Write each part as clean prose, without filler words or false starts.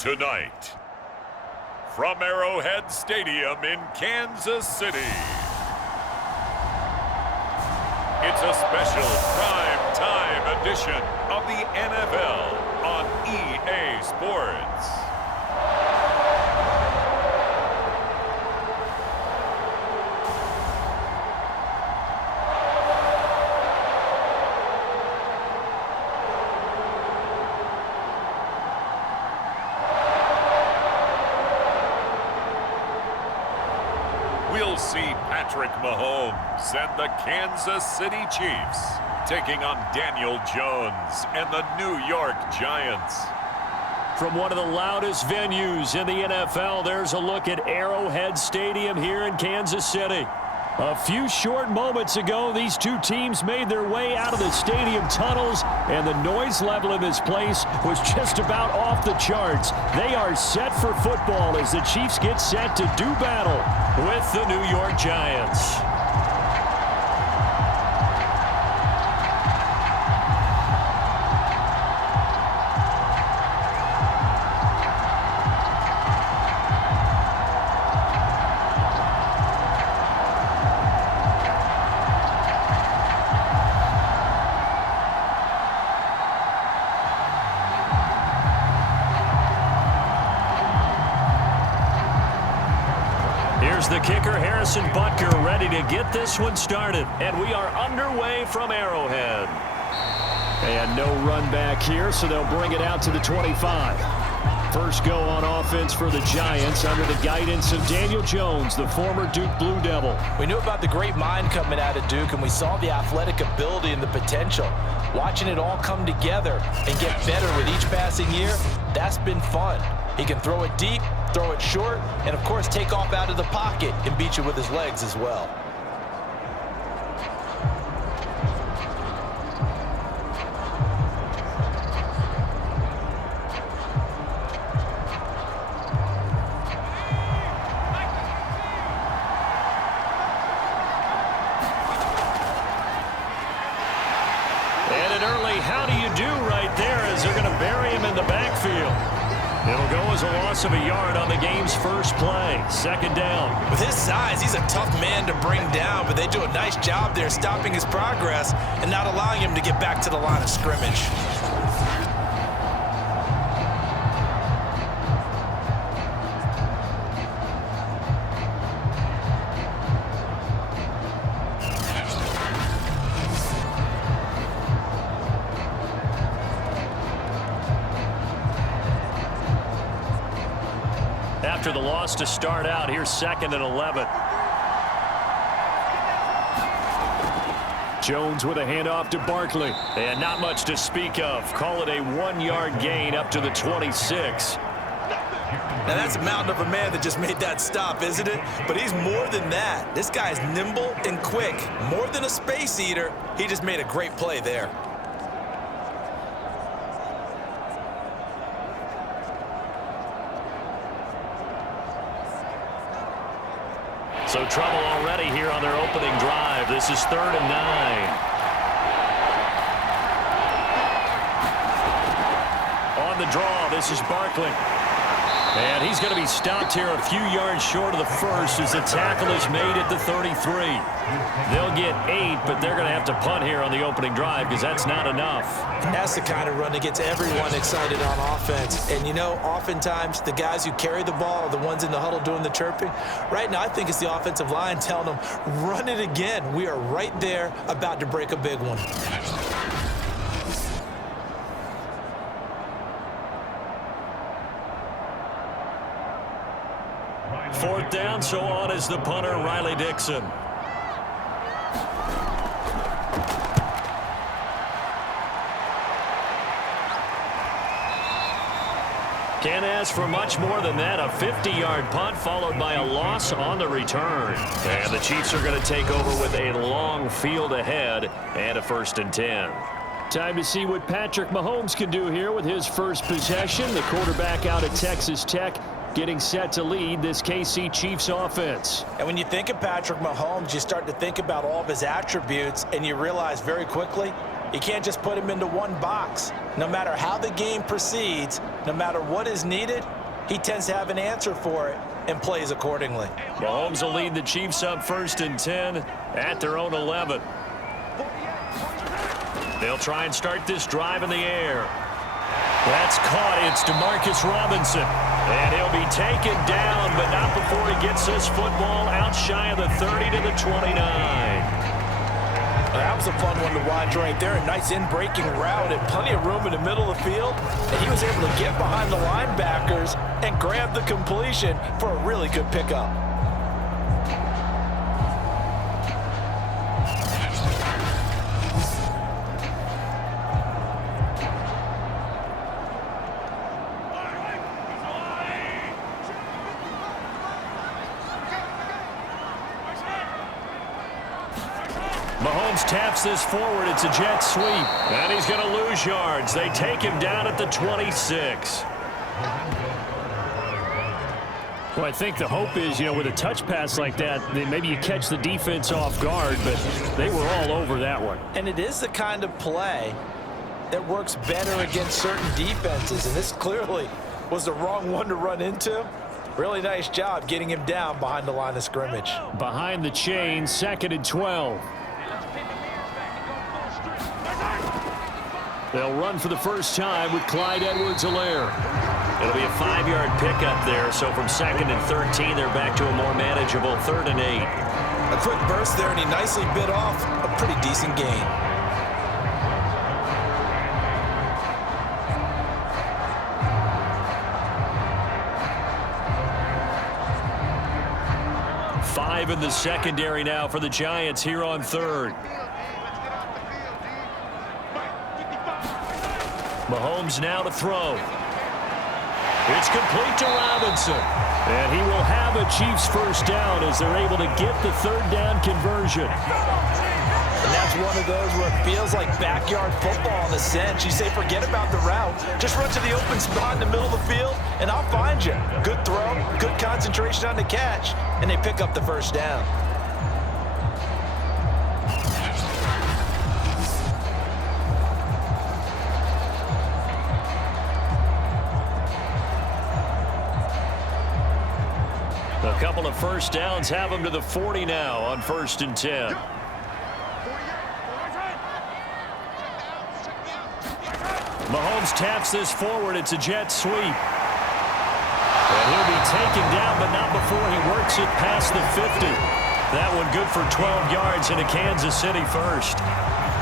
Tonight, from Arrowhead Stadium in Kansas City, it's a special prime time edition of the NFL on EA Sports. We'll see Patrick Mahomes and the Kansas City Chiefs taking on Daniel Jones and the New York Giants. From one of the loudest venues in the NFL, there's a look at Arrowhead Stadium here in Kansas City. A few short moments ago, these two teams made their way out of the stadium tunnels, and the noise level in this place was just about off the charts. They are set for football as the Chiefs get set to do battle with the New York Giants. Here's the kicker, Harrison Butker, ready to get this one started. And we are underway from Arrowhead. And no run back here, so they'll bring it out to the 25. First go on offense for the Giants under the guidance of Daniel Jones, the former Duke Blue Devil. We knew about the great mind coming out of Duke, and we saw the athletic ability and the potential. Watching it all come together and get better with each passing year, that's been fun. He can throw it deep, throw it short, and of course take off out of the pocket and beat you with his legs as well. And an early how do you do right there as they're going to bury him in the backfield. It'll go as a loss of a yard on the game's first play. Second down. With his size, he's a tough man to bring down, but they do a nice job there stopping his progress and not allowing him to get back to the line of scrimmage. After the loss to start out, here's 2nd and 11. Jones with a handoff to Barkley. And not much to speak of. Call it a 1-yard gain up to the 26. Now that's a mountain of a man that just made that stop, isn't it? But he's more than that. This guy's nimble and quick. More than a space eater, he just made a great play there. So trouble already here on their opening drive. This is 3rd and 9. On the draw, this is Barkley. And he's going to be stopped here a few yards short of the first as the tackle is made at the 33. They'll get 8, but they're going to have to punt here on the opening drive because that's not enough. That's the kind of run that gets everyone excited on offense. And, you know, oftentimes the guys who carry the ball are the ones in the huddle doing the chirping. Right now, I think it's the offensive line telling them, run it again. We are right there about to break a big one. Fourth down, so on is the punter, Riley Dixon. Can't ask for much more than that. A 50-yard punt followed by a loss on the return. And the Chiefs are going to take over with a long field ahead and a 1st and 10. Time to see what Patrick Mahomes can do here with his first possession. The quarterback out of Texas Tech getting set to lead this KC Chiefs offense. And when you think of Patrick Mahomes, you start to think about all of his attributes, and you realize very quickly You can't just put him into one box. No matter how the game proceeds, no matter what is needed, he tends to have an answer for it and plays accordingly. Mahomes will lead the Chiefs up 1st and 10 at their own 11. They'll try and start this drive in the air. That's caught. It's Demarcus Robinson. And he'll be taken down, but not before he gets this football out shy of the 30 to the 29. That was a fun one to watch right there. A nice in-breaking route and plenty of room in the middle of the field. And he was able to get behind the linebackers and grab the completion for a really good pickup. Mahomes taps this forward. It's a jet sweep. And he's going to lose yards. They take him down at the 26. Well, I think the hope is, with a touch pass like that, then maybe you catch the defense off guard, but they were all over that one. And it is the kind of play that works better against certain defenses, and this clearly was the wrong one to run into. Really nice job getting him down behind the line of scrimmage. Behind the chain, 2nd and 12. They'll run for the first time with Clyde Edwards-Helaire. It'll be a 5-yard pickup there, so from 2nd and 13, they're back to a more manageable 3rd and 8. A quick burst there, and he nicely bit off a pretty decent gain. Five in the secondary now for the Giants here on 3rd. Mahomes now to throw. It's complete to Robinson. And he will have a Chiefs first down as they're able to get the 3rd down conversion. And that's one of those where it feels like backyard football in a sense. You say forget about the route. Just run to the open spot in the middle of the field, and I'll find you. Good throw, good concentration on the catch, and they pick up the first down. A couple of first downs have them to the 40 now on 1st and 10. Mahomes taps this forward. It's a jet sweep. And he'll be taken down, but not before he works it past the 50. That one good for 12 yards into Kansas City first.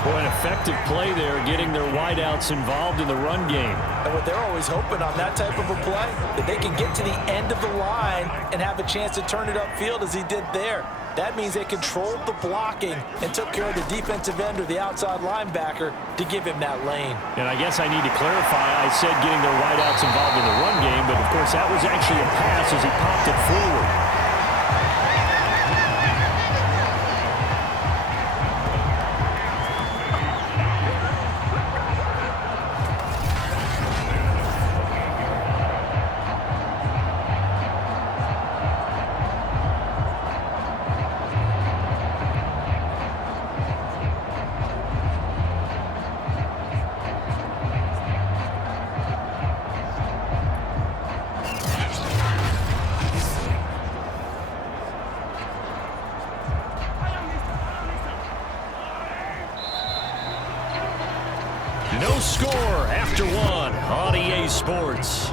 Boy, an effective play there, getting their wideouts involved in the run game. And what they're always hoping on that type of a play, that they can get to the end of the line and have a chance to turn it upfield as he did there. That means they controlled the blocking and took care of the defensive end or the outside linebacker to give him that lane. And I guess I need to clarify, I said getting their wideouts involved in the run game, but of course that was actually a pass as he popped it forward. No score after one on EA Sports.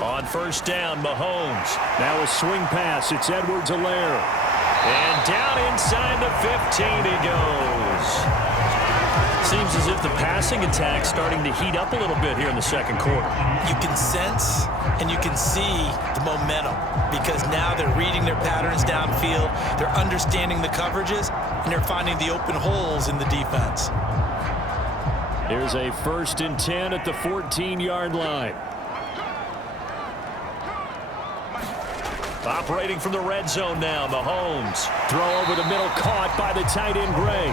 On first down, Mahomes. Now a swing pass. It's Edwards-Helaire. And down inside the 15 he goes. Seems as if the passing attack's starting to heat up a little bit here in the second quarter. You can sense and you can see the momentum because now they're reading their patterns downfield, they're understanding the coverages, and they're finding the open holes in the defense. Here's a 1st and 10 at the 14-yard line. Operating from the red zone now, Mahomes. Throw over the middle, caught by the tight end, Gray.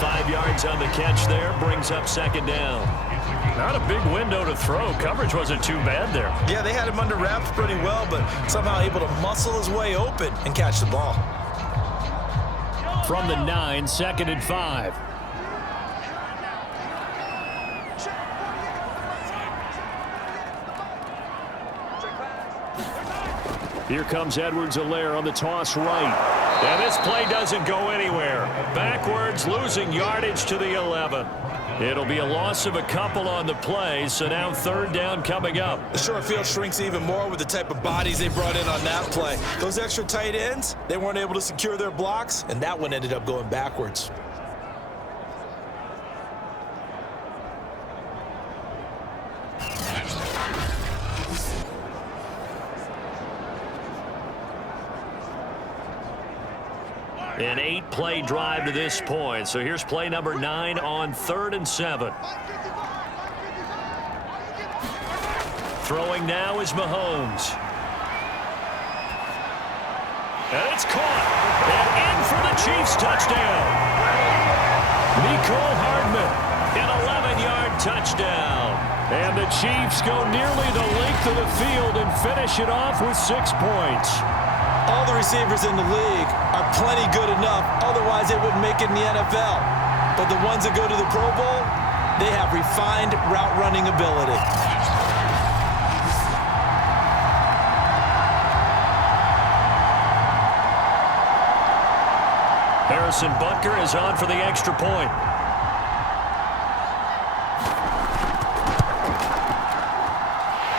5 yards on the catch there, brings up 2nd down. Not a big window to throw. Coverage wasn't too bad there. Yeah, they had him under wraps pretty well, but somehow able to muscle his way open and catch the ball. From the 9, 2nd and 5. Here comes Edwards-Helaire on the toss right. And this play doesn't go anywhere. Backwards, losing yardage to the 11. It'll be a loss of a couple on the play, so now 3rd down coming up. The short field shrinks even more with the type of bodies they brought in on that play. Those extra tight ends, they weren't able to secure their blocks, and that one ended up going backwards. An 8-play drive to this point. So here's play number 9 on 3rd and 7. Throwing now is Mahomes. And it's caught. And in for the Chiefs touchdown. Mecole Hardman, an 11-yard touchdown. And the Chiefs go nearly the length of the field and finish it off with 6 points. All the receivers in the league are plenty good enough, otherwise they wouldn't make it in the NFL. But the ones that go to the Pro Bowl, they have refined route running ability. Harrison Butker is on for the extra point.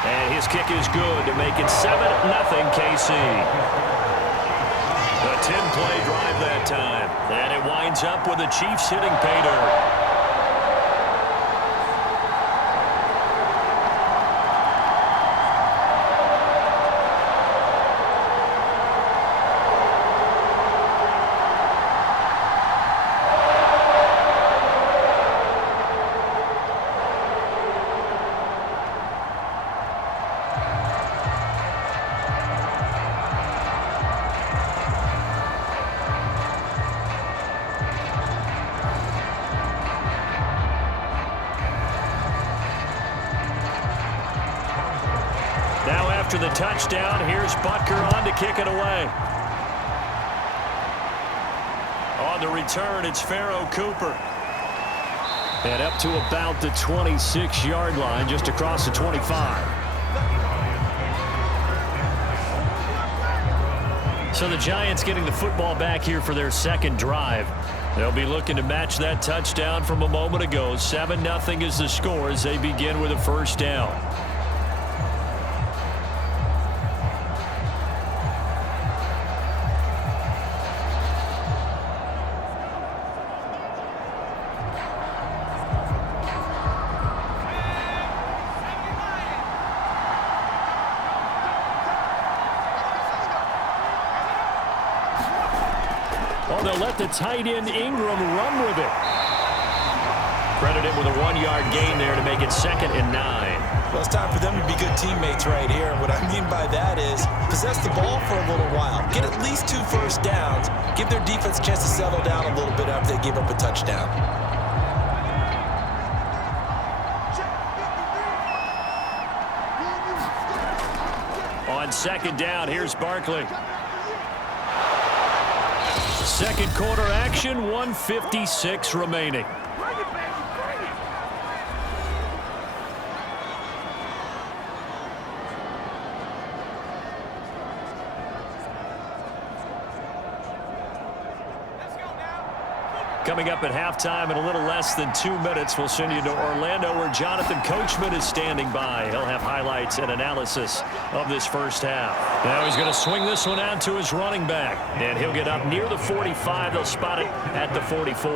And his kick is good to make it 7-0 KC. A 10-play drive that time. And it winds up with the Chiefs hitting pay dirt. After the touchdown, here's Butker on to kick it away. On the return, it's Pharoh Cooper. And up to about the 26-yard line, just across the 25. So the Giants getting the football back here for their 2nd drive. They'll be looking to match that touchdown from a moment ago. 7-0 is the score as they begin with a 1st down. They'll let the tight end Ingram run with it. Credit him with a 1-yard gain there to make it 2nd and 9. Well, it's time for them to be good teammates right here. And what I mean by that is possess the ball for a little while. Get at least 2 first downs. Give their defense a chance to settle down a little bit after they give up a touchdown. On 2nd down, here's Barkley. 2nd quarter action, 1:56 remaining. Coming up at halftime in a little less than 2 minutes, we'll send you to Orlando where Jonathan Coachman is standing by. He'll have highlights and analysis of this first half. Now he's going to swing this one out to his running back, and he'll get up near the 45. They'll spot it at the 44.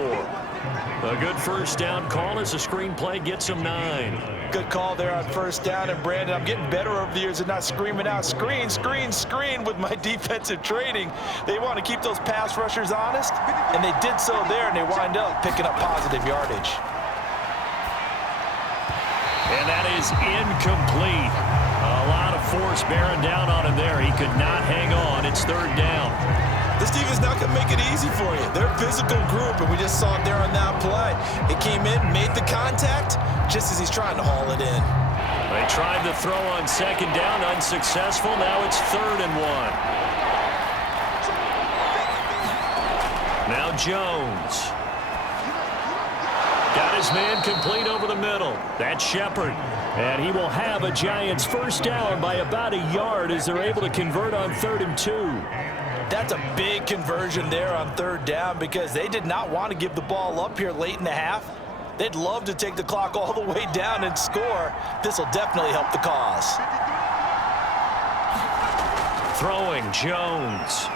A good first down call as the screen play gets him 9. Good call there on first down. And, Brandon, I'm getting better over the years at not screaming out, screen, screen, screen with my defensive training. They want to keep those pass rushers honest, and they did so there, and they wind up picking up positive yardage. is incomplete. A lot of force bearing down on him there. He could not hang on. It's third down. This defense not going to make it easy for you. They're a physical group, and we just saw it there on that play. It came in, made the contact, just as he's trying to haul it in. They tried to throw on second down, unsuccessful. Now it's 3rd and 1. Now Jones. Got his man complete over the middle. That's Shepard. And he will have a Giants first down by about a yard as they're able to convert on 3rd and 2. That's a big conversion there on 3rd down because they did not want to give the ball up here late in the half. They'd love to take the clock all the way down and score. This will definitely help the cause. Throwing Jones.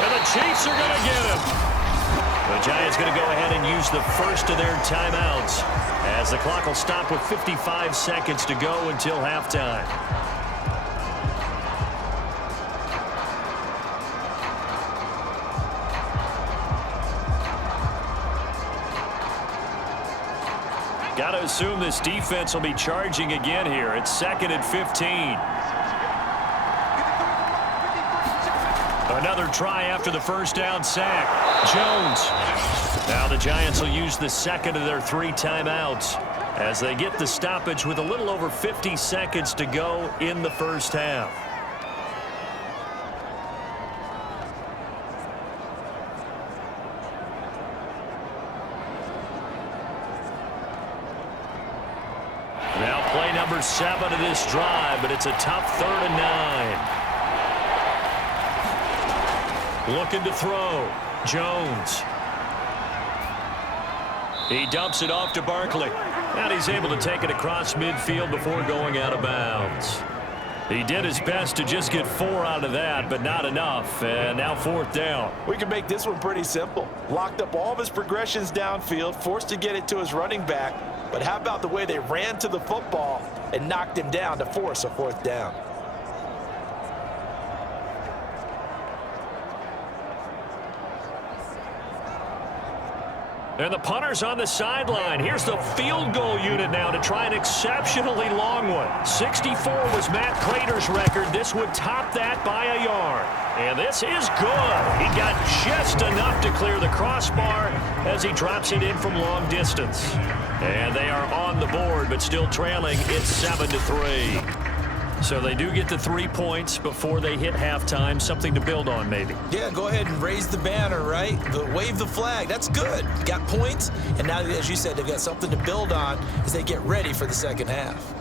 And the Chiefs are going to get him. The Giants going to go ahead and use the first of their timeouts as the clock will stop with 55 seconds to go until halftime. Got to assume this defense will be charging again here. It's 2nd and 15. Another try after the first down sack. Jones. Now the Giants will use the second of their 3 timeouts as they get the stoppage with a little over 50 seconds to go in the first half. Now play number 7 of this drive, but it's a tough 3rd and 9. Looking to throw. Jones. He dumps it off to Barkley. And he's able to take it across midfield before going out of bounds. He did his best to just get 4 out of that, but not enough. And now 4th down. We can make this one pretty simple. Locked up all of his progressions downfield, forced to get it to his running back. But how about the way they ran to the football and knocked him down to force a 4th down? And the punter's on the sideline. Here's the field goal unit now to try an exceptionally long one. 64 was Matt Prater's record. This would top that by a yard. And this is good. He got just enough to clear the crossbar as he drops it in from long distance. And they are on the board, but still trailing. It's 7-3. So they do get the 3 points before they hit halftime. Something to build on, maybe. Yeah, go ahead and raise the banner, right? Wave the flag. That's good. Got points, and now, as you said, they've got something to build on as they get ready for the second half.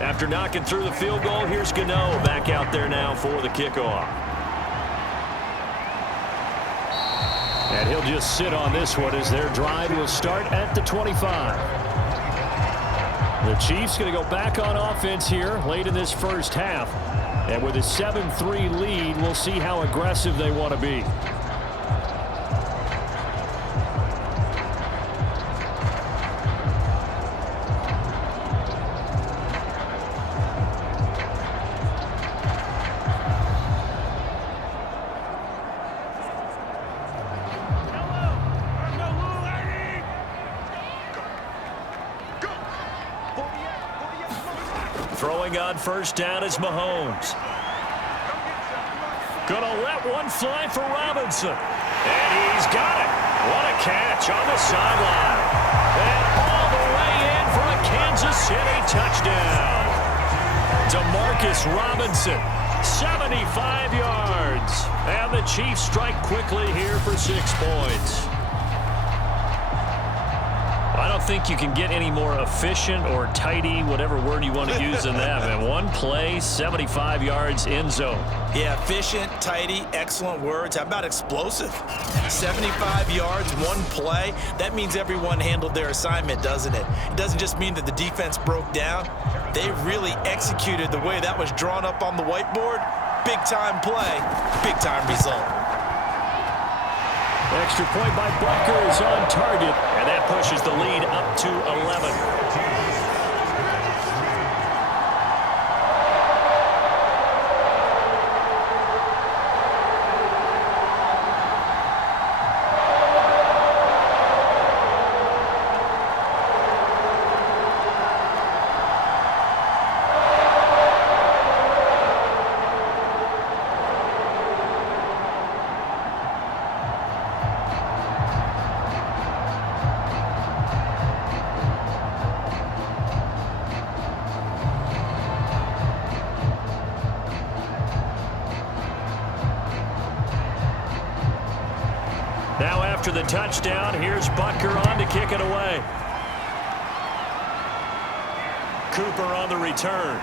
After knocking through the field goal, here's Gano back out there now for the kickoff. And he'll just sit on this one as their drive will start at the 25. The Chiefs going to go back on offense here late in this first half. And with a 7-3 lead, we'll see how aggressive they want to be. Throwing on first down is Mahomes. Gonna let one fly for Robinson. And he's got it. What a catch on the sideline. And all the way in for a Kansas City touchdown. Demarcus Robinson, 75 yards. And the Chiefs strike quickly here for 6 points. I don't think you can get any more efficient or tidy, whatever word you want to use in that. Man, one play, 75 yards, end zone. Yeah, efficient, tidy, excellent words. How about explosive? 75 yards, one play. That means everyone handled their assignment, doesn't it? It doesn't just mean that the defense broke down. They really executed the way that was drawn up on the whiteboard. Big-time play, big-time result. Extra point by Butker is on target, and that pushes the lead up to 11. Now after the touchdown, here's Butker on to kick it away. Cooper on the return.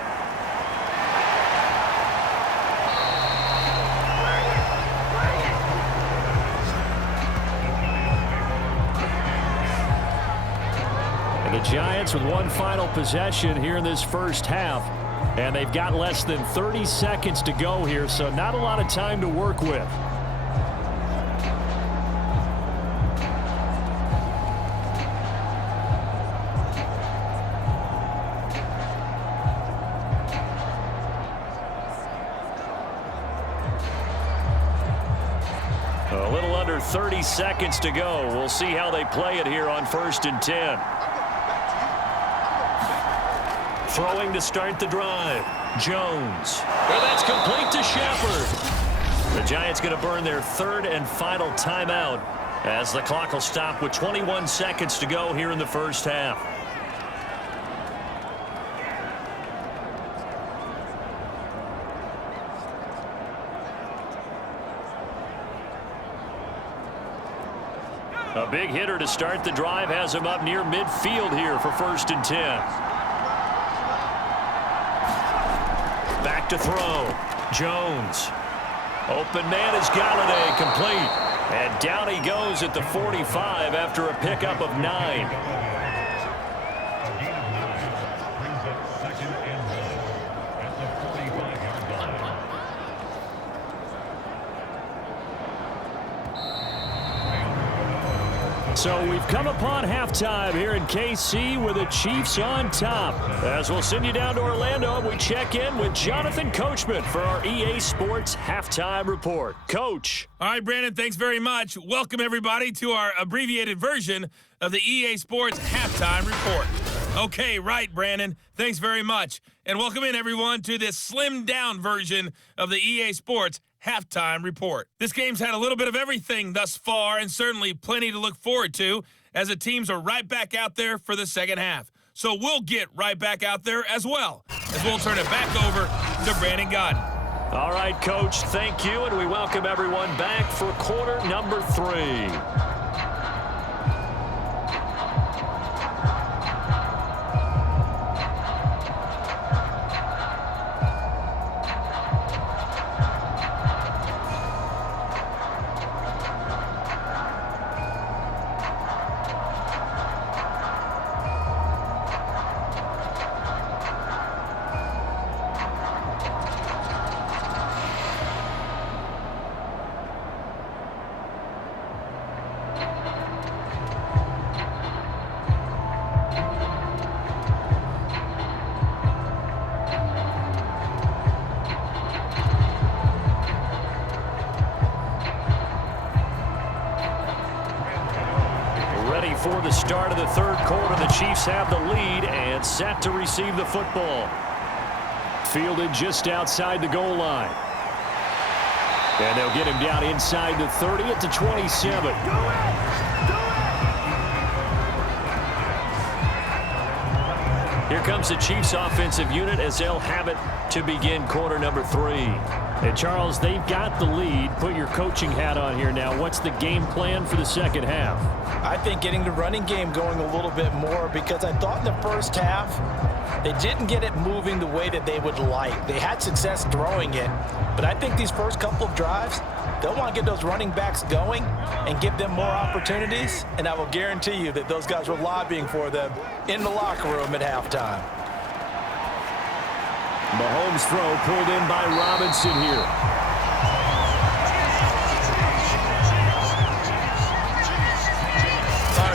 And the Giants with one final possession here in this first half. And they've got less than 30 seconds to go here, so not a lot of time to work with. A little under 30 seconds to go. We'll see how they play it here on 1st and 10. Throwing to start the drive. Jones. And that's complete to Shepard. The Giants going to burn their 3rd and final timeout as the clock will stop with 21 seconds to go here in the first half. A big hitter to start the drive has him up near midfield here for 1st and 10. Back to throw. Jones. Open man is Galladay, complete. And down he goes at the 45 after a pickup of 9. So we've come upon halftime here in KC with the Chiefs on top. As we'll send you down to Orlando, and we check in with Jonathan Coachman for our EA Sports Halftime Report. Coach. All right, Brandon, thanks very much. Welcome, everybody, to our abbreviated version of the EA Sports Halftime Report. Okay, right, Brandon. Thanks very much. And welcome in, everyone, to this slimmed-down version of the EA Sports Halftime Report. This game's had a little bit of everything thus far, and certainly plenty to look forward to, as the teams are right back out there for the second half. So we'll get right back out there as well, as we'll turn it back over to Brandon Gaudin. All right, Coach, thank you, and we welcome everyone back for quarter number 3. For the start of the third quarter, the Chiefs have the lead and set to receive the football. Fielded just outside the goal line. And they'll get him down inside the 30 at the 27. Here comes the Chiefs offensive unit as they'll have it to begin quarter number 3. And Charles, they've got the lead. Put your coaching hat on here now. What's the game plan for the second half? I think getting the running game going a little bit more, because I thought in the first half they didn't get it moving the way that they would like. They had success throwing it, but I think these first couple of drives, they'll want to get those running backs going and give them more opportunities, and I will guarantee you that those guys were lobbying for them in the locker room at halftime. Mahomes' throw pulled in by Robinson here.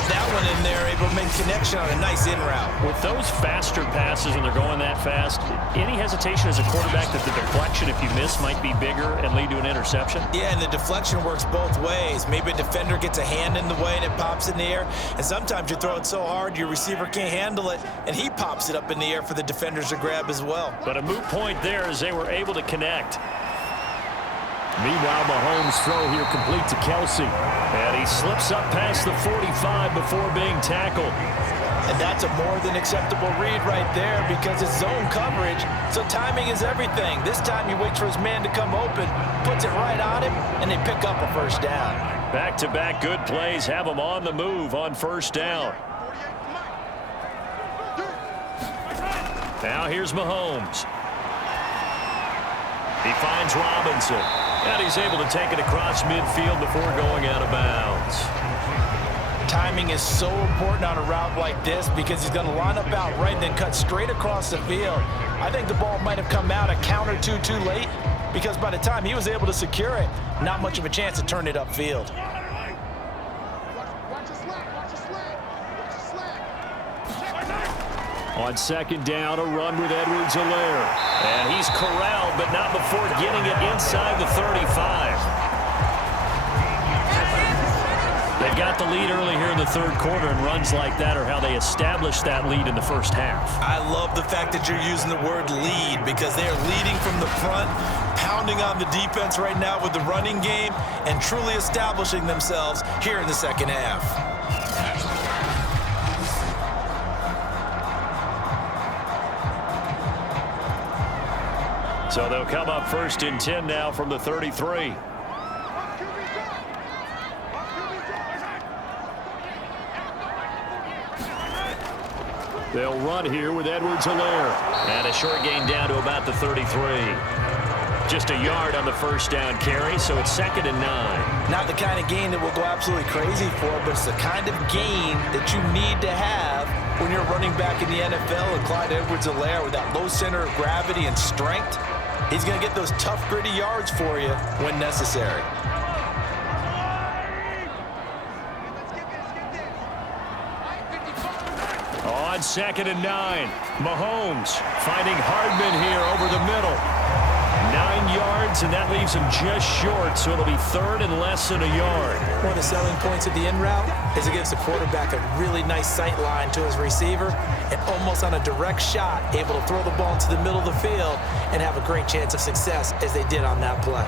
That one in there, able to make connection on a nice in route. With those faster passes when they're going that fast, any hesitation as a quarterback that the deflection, if you miss, might be bigger and lead to an interception? Yeah, and the deflection works both ways. Maybe a defender gets a hand in the way and it pops in the air, and sometimes you throw it so hard your receiver can't handle it, and he pops it up in the air for the defenders to grab as well. But a moot point there as they were able to connect. Meanwhile, Mahomes' throw here complete to Kelsey. And he slips up past the 45 before being tackled. And that's a more than acceptable read right there, because it's zone coverage, so timing is everything. This time he waits for his man to come open, puts it right on him, and they pick up a first down. Back-to-back good plays have them on the move on first down. Now here's Mahomes. He finds Robinson. And he's able to take it across midfield before going out of bounds. Timing is so important on a route like this because he's going to line up out right and then cut straight across the field. I think the ball might have come out a count or two too late because by the time he was able to secure it, not much of a chance to turn it upfield. On second down, a run with Edwards-Helaire. And he's corralled, but not before getting it inside the 35. They've got the lead early here in the third quarter, and runs like that are how they established that lead in the first half. I love the fact that you're using the word lead because they are leading from the front, pounding on the defense right now with the running game, and truly establishing themselves here in the second half. So they'll come up first and 10 now from the 33. They'll run here with Edwards-Helaire. And a short gain down to about the 33. Just a yard on the first down carry, so it's 2nd and 9. Not the kind of gain that we'll go absolutely crazy for, but it's the kind of gain that you need to have when you're running back in the NFL. And Clyde Edwards-Helaire with that low center of gravity and strength, he's going to get those tough, gritty yards for you when necessary. On 2nd and 9, Mahomes finding Hardman here over the middle. 9 yards, and that leaves him just short, so it'll be 3rd and less than a yard. One of the selling points of the in route is it gives the quarterback a really nice sight line to his receiver and almost on a direct shot able to throw the ball into the middle of the field and have a great chance of success as they did on that play.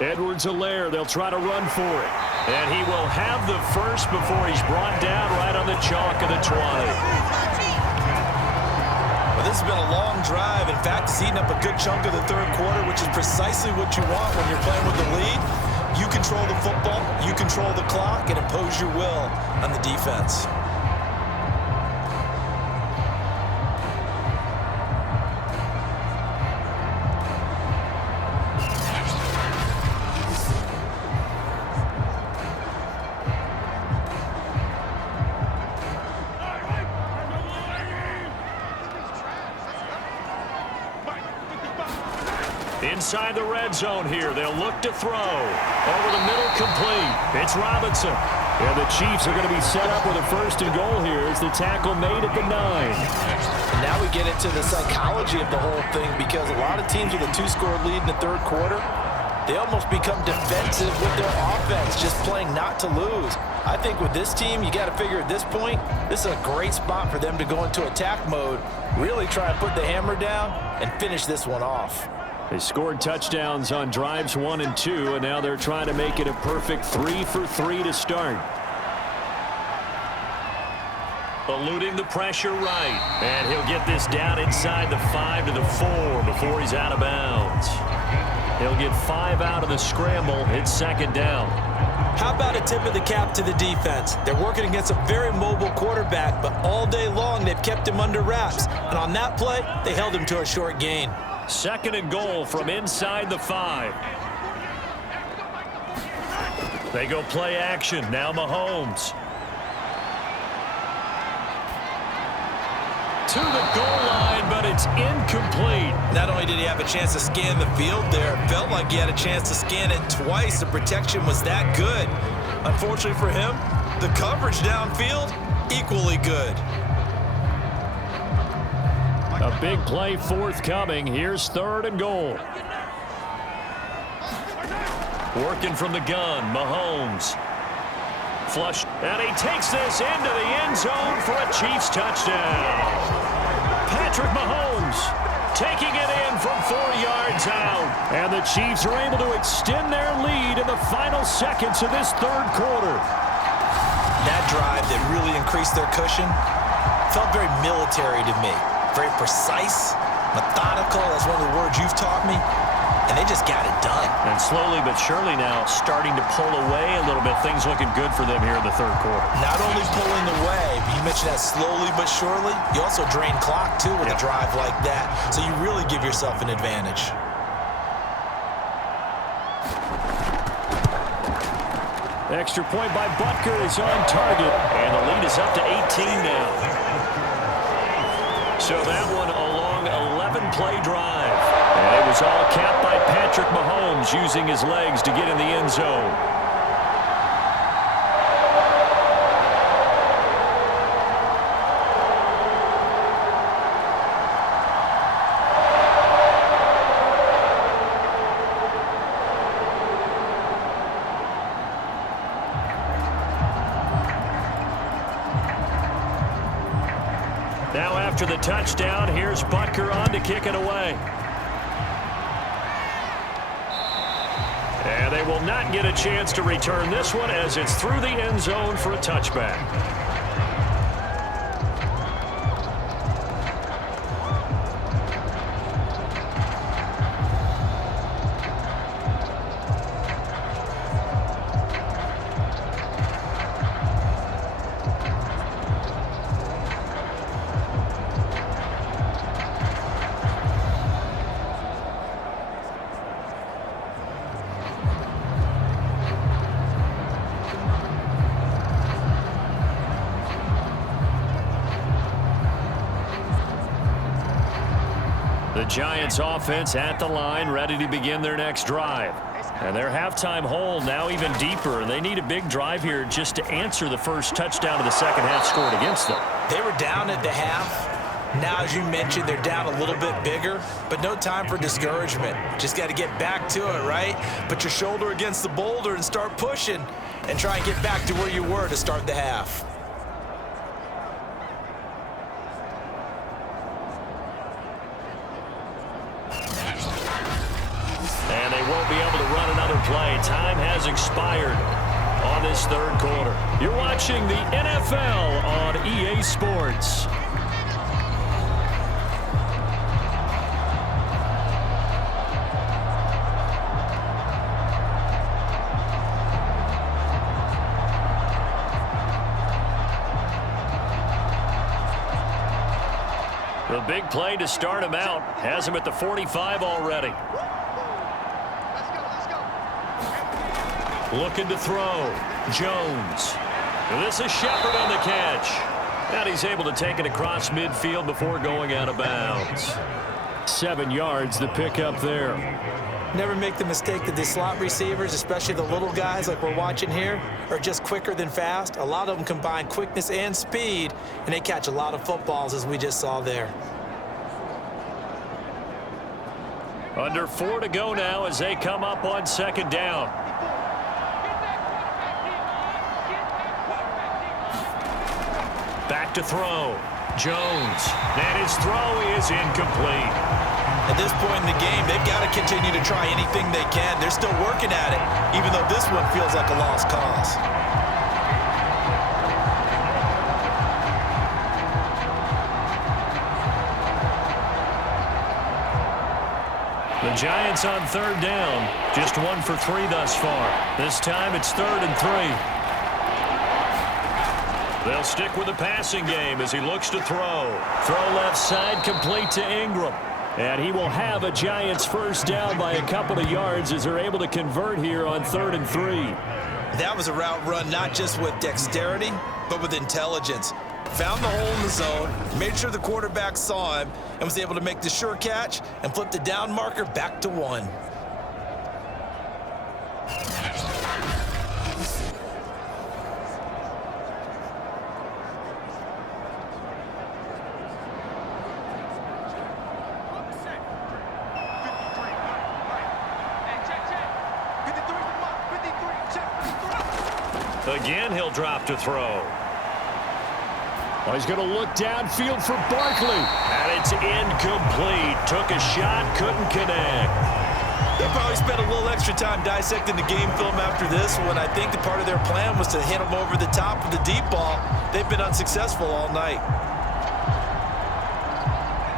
Edwards-Helaire, they'll try to run for it. And he will have the first before he's brought down right on the chalk of the 20. Well, this has been a long drive. In fact, it's eaten up a good chunk of the third quarter, which is precisely what you want when you're playing with the lead. You control the football, you control the clock, and impose your will on the defense. Inside the red zone here, they'll look to throw. Over the middle, complete. It's Robinson. And the Chiefs are going to be set up with a 1st and goal here as the tackle made at the 9. And now we get into the psychology of the whole thing because a lot of teams with a 2-score lead in the third quarter, they almost become defensive with their offense, just playing not to lose. I think with this team, you got to figure at this point, this is a great spot for them to go into attack mode, really try and put the hammer down and finish this one off. They scored touchdowns on drives 1 and 2, and now they're trying to make it a perfect 3 for 3 to start. Eluding the pressure right. And he'll get this down inside the 5 to the 4 before he's out of bounds. He'll get 5 out of the scramble. It's 2nd down. How about a tip of the cap to the defense? They're working against a very mobile quarterback, but all day long they've kept him under wraps. And on that play, they held him to a short gain. 2nd and goal from inside the 5. They go play action. Now Mahomes. To the goal line, but it's incomplete. Not only did he have a chance to scan the field there, it felt like he had a chance to scan it twice. The protection was that good. Unfortunately for him, the coverage downfield, equally good. A big play forthcoming. Here's 3rd and goal. Working from the gun, Mahomes. Flush, and he takes this into the end zone for a Chiefs touchdown. Patrick Mahomes taking it in from 4 yards out. And the Chiefs are able to extend their lead in the final seconds of this third quarter. That drive that really increased their cushion felt very military to me. Very precise, methodical. That's one of the words you've taught me. And they just got it done. And slowly but surely now starting to pull away a little bit. Things looking good for them here in the third quarter. Not only pulling away, but you mentioned that slowly but surely. You also drain clock, too, with a drive like that. So you really give yourself an advantage. Extra point by Butker is on target. And the lead is up to 18 now. So that one a long 11-play drive. And it was all capped by Patrick Mahomes using his legs to get in the end zone. Now after the touchdown, here's Butker on to kick it away. And they will not get a chance to return this one as it's through the end zone for a touchback. The Giants offense at the line, ready to begin their next drive. And their halftime hole now even deeper, and they need a big drive here just to answer the first touchdown of the second half scored against them. They were down at the half. Now, as you mentioned, they're down a little bit bigger, but no time for discouragement. Just got to get back to it, right? Put your shoulder against the boulder and start pushing and try and get back to where you were to start the half. And they won't be able to run another play. Time has expired on this third quarter. You're watching the NFL on EA Sports. The big play to start him out has him at the 45 already. Looking to throw. Jones. This is Shepard on the catch. And he's able to take it across midfield before going out of bounds. 7 yards, the pickup there. Never make the mistake that the slot receivers, especially the little guys like we're watching here, are just quicker than fast. A lot of them combine quickness and speed, and they catch a lot of footballs, as we just saw there. Under 4 to go now as they come up on second down. Back to throw. Jones. And his throw is incomplete. At this point in the game, they've got to continue to try anything they can. They're still working at it, even though this one feels like a lost cause. The Giants on third down. Just 1 for 3 thus far. This time it's 3rd and 3. They'll stick with the passing game as he looks to throw. Throw left side, complete to Ingram. And he will have a Giants first down by a couple of yards as they're able to convert here on 3rd and 3. That was a route run not just with dexterity, but with intelligence. Found the hole in the zone, made sure the quarterback saw him, and was able to make the sure catch and flip the down marker back to 1. Again, he'll drop to throw. Oh, he's going to look downfield for Barkley. And it's incomplete. Took a shot, couldn't connect. They probably spent a little extra time dissecting the game film after this one. I think the part of their plan was to hit them over the top with the deep ball. They've been unsuccessful all night.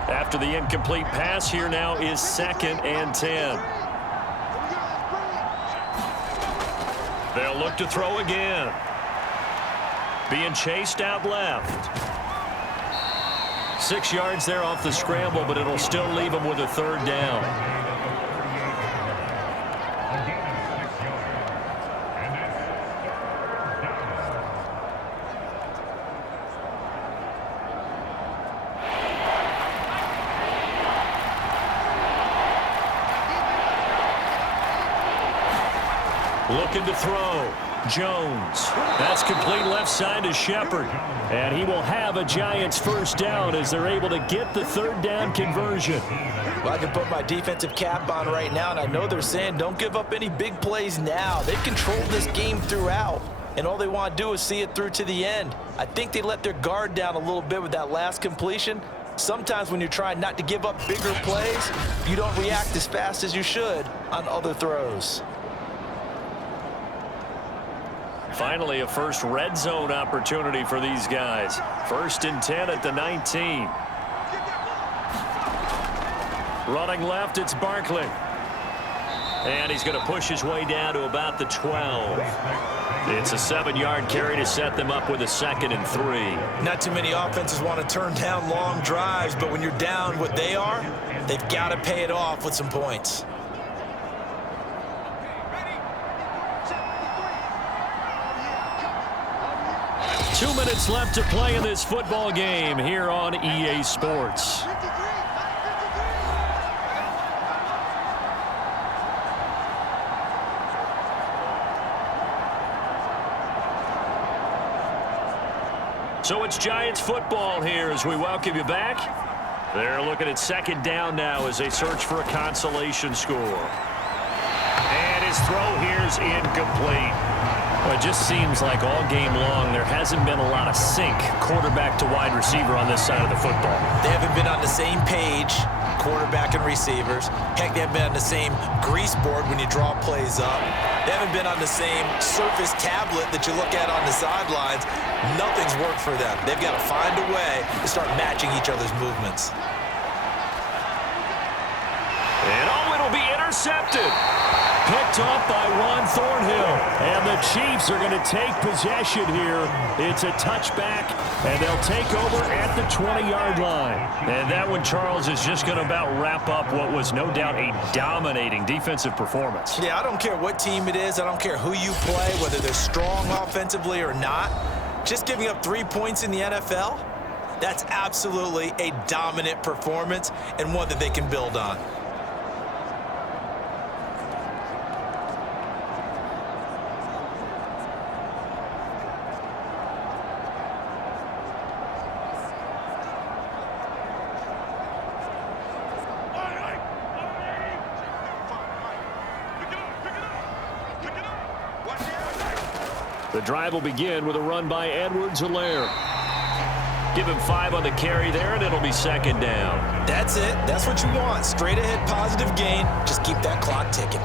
After the incomplete pass, here now is 2nd and 10. They'll look to throw again. Being chased out left. 6 yards there off the scramble, but it'll still leave them with a 3rd down. Looking to throw. Jones. That's complete left side to Shepard. And he will have a Giants 1st down as they're able to get the 3rd down conversion. Well, I can put my defensive cap on right now, and I know they're saying don't give up any big plays now. They've controlled this game throughout, and all they want to do is see it through to the end. I think they let their guard down a little bit with that last completion. Sometimes when you're trying not to give up bigger plays, you don't react as fast as you should on other throws. Finally, a first red zone opportunity for these guys. 1st and 10 at the 19. Running left, it's Barkley. And he's going to push his way down to about the 12. It's a 7-yard carry to set them up with a 2nd and 3. Not too many offenses want to turn down long drives, but when you're down what they are, they've got to pay it off with some points. Two minutes left to play in this football game here on EA Sports. So it's Giants football here as we welcome you back. They're looking at 2nd down now as they search for a consolation score. And his throw here is incomplete. Well, it just seems like all game long there hasn't been a lot of sync quarterback to wide receiver on this side of the football. They haven't been on the same page, quarterback and receivers. Heck, they haven't been on the same grease board when you draw plays up. They haven't been on the same Surface tablet that you look at on the sidelines. Nothing's worked for them. They've got to find a way to start matching each other's movements. And it'll be intercepted. Picked off by Juan Thornhill. And the Chiefs are going to take possession here. It's a touchback, and they'll take over at the 20-yard line. And that one, Charles, is just going to about wrap up what was no doubt a dominating defensive performance. Yeah, I don't care what team it is. I don't care who you play, whether they're strong offensively or not. Just giving up 3 points in the NFL, that's absolutely a dominant performance and one that they can build on. The drive will begin with a run by Edwards-Helaire. Give him 5 on the carry there, and it'll be 2nd down. That's it. That's what you want. Straight ahead positive gain. Just keep that clock ticking.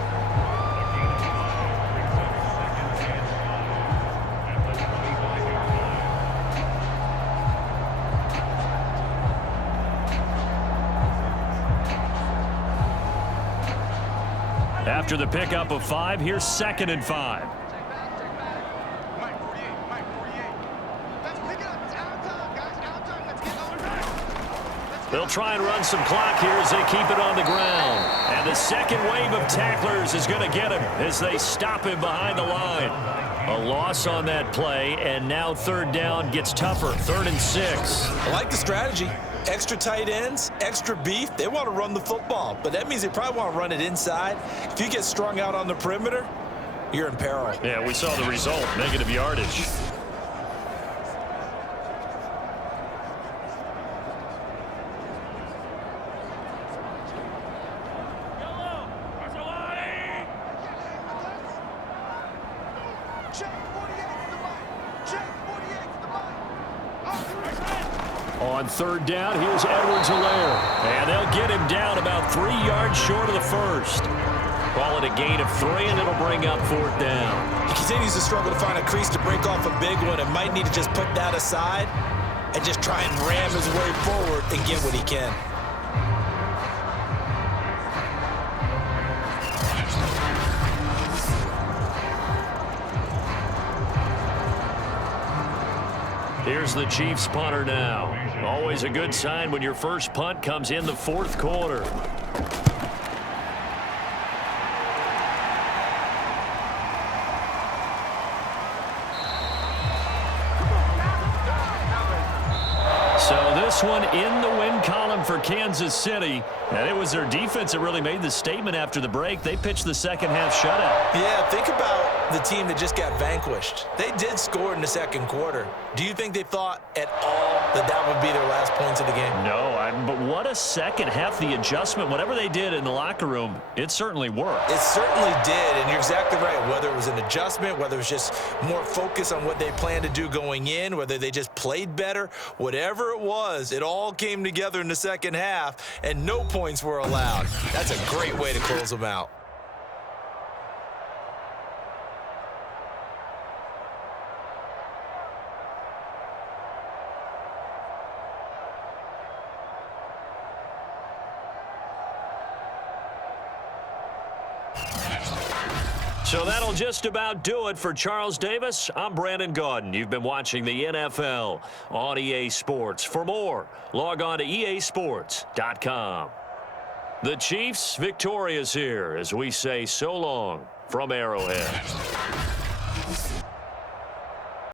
After the pickup of 5, here's 2nd and 5. They'll try and run some clock here as they keep it on the ground. And the second wave of tacklers is going to get him as they stop him behind the line. A loss on that play, and now 3rd down gets tougher. 3rd and 6. I like the strategy. Extra tight ends, extra beef. They want to run the football, but that means they probably want to run it inside. If you get strung out on the perimeter, you're in peril. Yeah, we saw the result, negative yardage. On 3rd down, here's Edwards-Helaire. And they'll get him down about 3 yards short of the first. Call it a gain of 3, and it'll bring up 4th down. He continues to struggle to find a crease to break off a big one and might need to just put that aside and just try and ram his way forward and get what he can. Here's the Chiefs punter now. Always a good sign when your first punt comes in the 4th quarter. So this one in the win column for Kansas City. And it was their defense that really made the statement after the break. They pitched the second half shutout. Yeah, think about the team that just got vanquished. They did score in the second quarter. Do you think they thought at all that that would be their last points of the game? No, but what a second half. The adjustment, whatever they did in the locker room, it certainly worked. It certainly did, and you're exactly right. Whether it was an adjustment, whether it was just more focus on what they planned to do going in, whether they just played better, whatever it was, it all came together in the second half, and no points were allowed. That's a great way to close them out. So that'll just about do it for Charles Davis. I'm Brandon Gaudin. You've been watching the NFL on EA Sports. For more, log on to easports.com. The Chiefs victorious here as we say so long from Arrowhead.